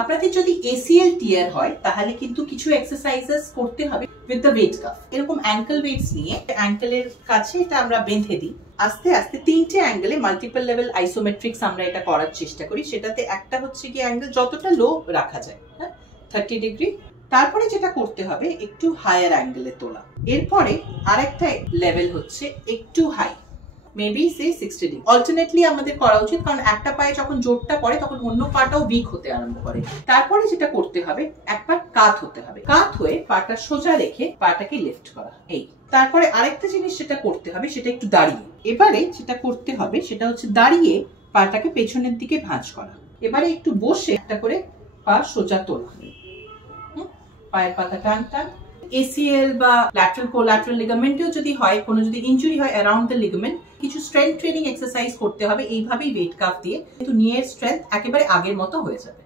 আপনাদের যদি এসিএল টিয়ার হয় তাহলে কিন্তু কিছু এক্সারসাইজেস করতে হবে উইথ দ্য ওয়েট কাফ। এরকম অ্যাঙ্কেল ওয়েটস নিয়ে অ্যাঙ্কেলের কাছে এটা আমরা বেঁধে দিই। আস্তে আস্তে 3টে অ্যাঙ্গেলে মাল্টিপল লেভেল আইসোমেট্রিক্স আমরা এটা করার চেষ্টা করি। সেটাতে একটা হচ্ছে কি অ্যাঙ্গেল যতটা লো রাখা যায়, হ্যাঁ 30 ডিগ্রি। তারপরে যেটা করতে হবে একটু হায়ার অ্যাঙ্গেলে তোলা। এরপরে আরেকটা লেভেল হচ্ছে একটু হাই, মেবি সে 60 ডিগ্রি। অল্টারনেটলি আমাদের করা উচিত, কারণ একটা পায়ে যখন জোরটা পড়ে তখন অন্য পাটাও উইক হতে আরম্ভ করে। তারপরে যেটা করতে হবে একবার কাত হতে হবে, কাত হয়ে পাটা সোজা রেখে পাটাকে লিফট করা। এই তারপরে আরেকটা জিনিস যেটা করতে হবে সেটা একটু দাঁড়িয়ে। এবারে যেটা করতে হবে সেটা হচ্ছে দাঁড়িয়ে পাটাকে পেছনের দিকে ভাঁজ করা। এবারে একটু বসে একটা করে পা সোজা তোলা, পায়ের পাতা টান টান। এসিএল বা ল্যাটারাল কোল্যাটারাল লিগামেন্টেও যদি হয়, কোনো যদি ইনজুরি হয় অ্যারাউন্ড দ্য লিগামেন্ট, কিছু স্ট্রেংথ ট্রেনিং এক্সারসাইজ করতে হবে এইভাবেই ওয়েট কাফ দিয়ে, কিন্তু নিয়ের স্ট্রেংথ একেবারে আগের মতো হয়ে যাবে।